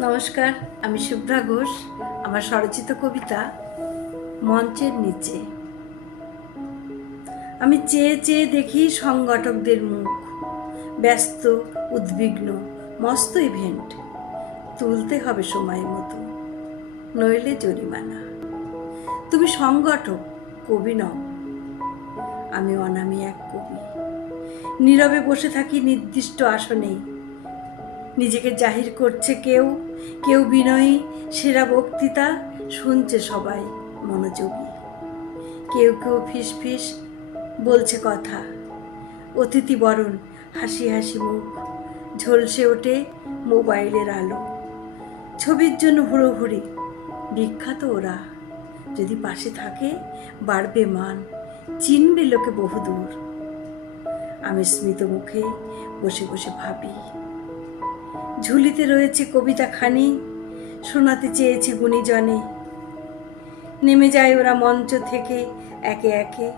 নমস্কার, আমি শুভ্রা ঘোষ। আমার স্বরচিত কবিতা মঞ্চের নিচে। আমি চেয়ে চেয়ে দেখি সংগঠকদের মুখ। ব্যস্ত, উদ্বিগ্ন, মস্ত ইভেন্ট তুলতে হবে সময় মতো, নইলে জরিমানা। তুমি সংগঠক, কবি নও। আমি অনামি এক কবি। নীরবে বসে থাকি নির্দিষ্ট আসনেই নিজেকে জাহির করছে কেউ কেউ বিনয়ী, সেরা বক্তৃতা শুনছে সবাই মনোযোগী। কেউ কেউ ফিস ফিস বলছে কথা। অতিথি বরণ, হাসি হাসি মুখ, ঝলসে ওঠে মোবাইলের আলো। ছবির জন্য হুড়োহুড়ি, বিখ্যাত ওরা। যদি পাশে থাকে, বাড়বে মান, চিনবে লোকে বহুদূর। আমি স্মিত মুখে বসে বসে ভাবি ঝুলিতে রয়েছে কবিতা খানি, শোনাতে চেয়েছে গুণীজনে। নেমে যায় ওরা মঞ্চ থেকে একে একে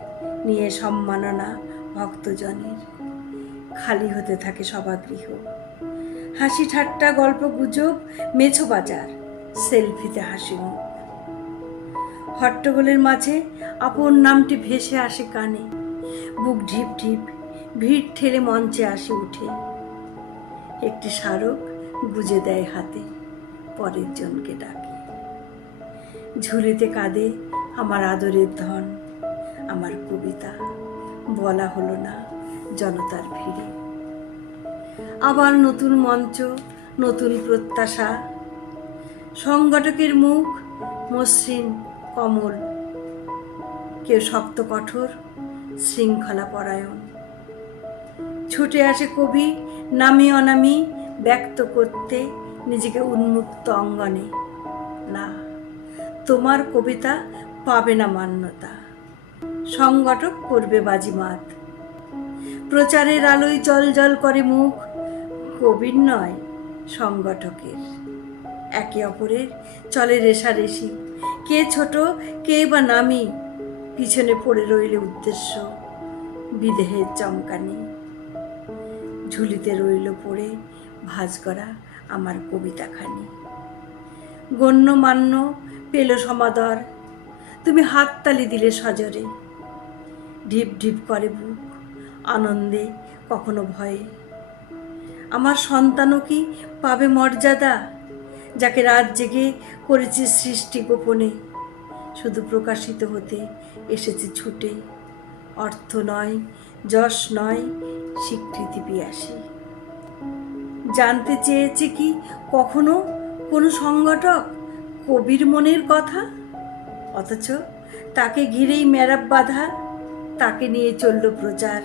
নিয়ে সম্মাননা ভক্তজনের। খালি হতে থাকে সভাগৃহ। হাসি ঠাট্টা, গল্প গুজব, মেছো বাজার, সেলফিতে হাসি মুখ। হট্টগোলের মাঝে আপন নামটি ভেসে আসে কানে। বুক ঢিপ ঢিপ, ভিড় ঠেলে মঞ্চে আসে উঠে। একটি স্মারক গুজে দেয় হাতে, পরের জনকে ডাকে। ঝুলিতে কাঁদে আমার আদরের ধন, আমার কবিতা, বলা হলো না জনতার ভিড়ে। আবার নতুন মঞ্চ, নতুন প্রত্যাশা, সংগঠকের মুখ, মসৃণ, কমল, কেউ শক্ত কঠোর শৃঙ্খলা পরায়ণ ছুটে আসে কবি, নামি অনামি ব্যক্ত করতে নিজেকে উন্মুক্ত অঙ্গনে। না, তোমার কবিতা পাবে না মান্যতা। সংগঠক করবে বাজিমাত। প্রচারের আলোয় জল জল করে মুখ, কবির নয়, সংগঠকের। একে অপরের চলে রেশারেশি। কে ছোট, কে বা নামি, পিছনে পড়ে রইলে উদ্দেশ্য, বিদেহের চমকানি। ঝুলিতে রইল পড়ে ভাজ করা আমার কবিতাখানি গণ্যমান্য পেল সমাদর, তুমি হাততালি দিলে সজরে। ঢিপ ঢিপ করে বুক, আনন্দে, কখনো ভয়ে। আমার সন্তানও কি পাবে মর্যাদা, যাকে রাত জেগে করেছে সৃষ্টি গোপনে? শুধু প্রকাশিত হতে এসেছে ছুটে, অর্থ নয়, যশ নয়, স্বীকৃতি পিয়াসী। জানতে চেয়েছে কি কখনো কোনো সংগঠক কবির মনের কথা? অথচ তাকে ঘিরেই মেরাব বাধা, তাকে নিয়ে চলল প্রচার।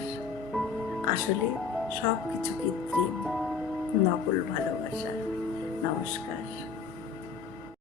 আসলে সব কিছু কৃত্রিম, নকল ভালোবাসা। নমস্কার।